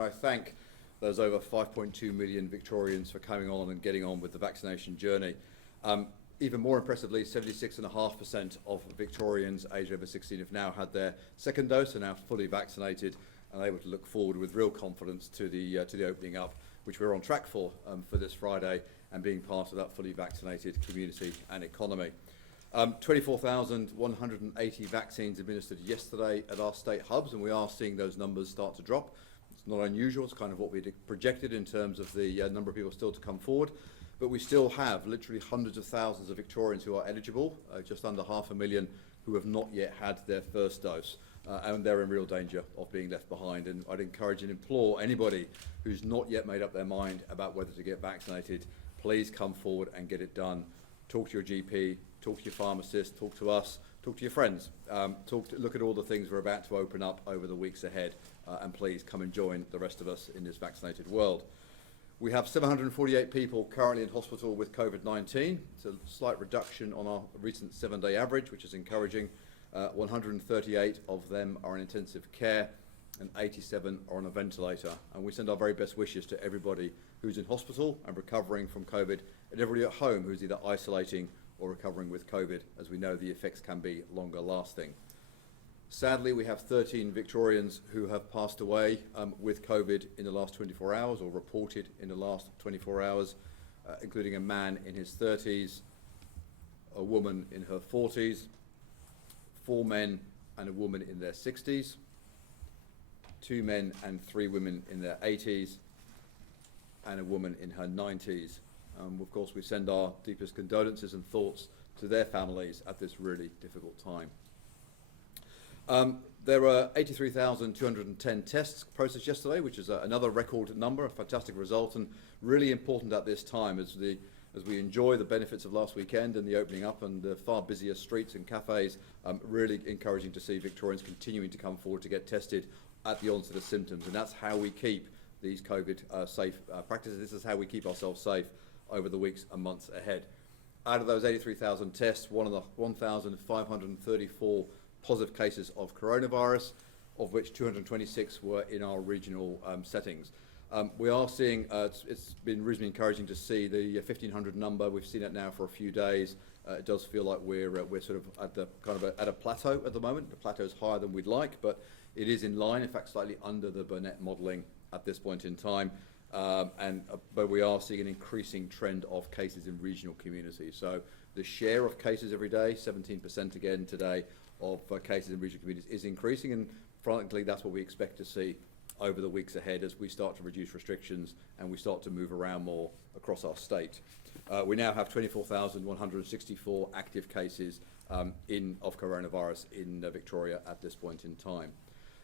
I thank those over 5.2 million Victorians for coming on and getting on with the vaccination journey. Even more impressively, 76.5% of Victorians aged over 16 have now had their second dose, are now fully vaccinated and able to look forward with real confidence to the opening up, which we're on track for this Friday, and being part of that fully vaccinated community and economy. 24,180 vaccines administered yesterday at our state hubs, and we are seeing those numbers start to drop. It's not unusual, it's kind of what we'd projected in terms of the number of people still to come forward, but we still have literally hundreds of thousands of Victorians who are eligible, just under 500,000 who have not yet had their first dose, and they're in real danger of being left behind. And I'd encourage and implore anybody who's not yet made up their mind about whether to get vaccinated, please come forward and get it done. Talk to your GP, talk to your pharmacist, talk to us, talk to your friends, look at all the things we're about to open up over the weeks ahead, and please come and join the rest of us in this vaccinated world. We have 748 people currently in hospital with COVID-19. It's a slight reduction on our recent 7-day average, which is encouraging. 138 of them are in intensive care and 87 are on a ventilator. And we send our very best wishes to everybody who's in hospital and recovering from COVID, and everybody at home who's either isolating or recovering with COVID, as we know the effects can be longer lasting. Sadly, we have 13 Victorians who have passed away with COVID in the last 24 hours, or reported in the last 24 hours, including a man in his 30s, a woman in her 40s, 4 men and a woman in their 60s, 2 men and 3 women in their 80s, and a woman in her 90s. Of course, we send our deepest condolences and thoughts to their families at this really difficult time. There were 83,210 tests processed yesterday, which is another record number, a fantastic result, and really important at this time as we enjoy the benefits of last weekend and the opening up and the far busier streets and cafes. Really encouraging to see Victorians continuing to come forward to get tested at the onset of symptoms, and that's how we keep these COVID safe practices. This is how we keep ourselves safe over the weeks and months ahead. Out of those 83,000 tests, 1,534 positive cases of coronavirus, of which 226 were in our regional settings. We are seeing, it's been reasonably encouraging to see the 1,500 number. We've seen it now for a few days. It does feel like we're sort of at the at a plateau at the moment. The plateau is higher than we'd like, but it is in line, in fact slightly under the Burnett modelling at this point in time. But we are seeing an increasing trend of cases in regional communities. So the share of cases every day, 17% again today, of cases in regional communities is increasing, and frankly that's what we expect to see over the weeks ahead as we start to reduce restrictions and we start to move around more across our state. We now have 24,164 active cases of coronavirus in Victoria at this point in time.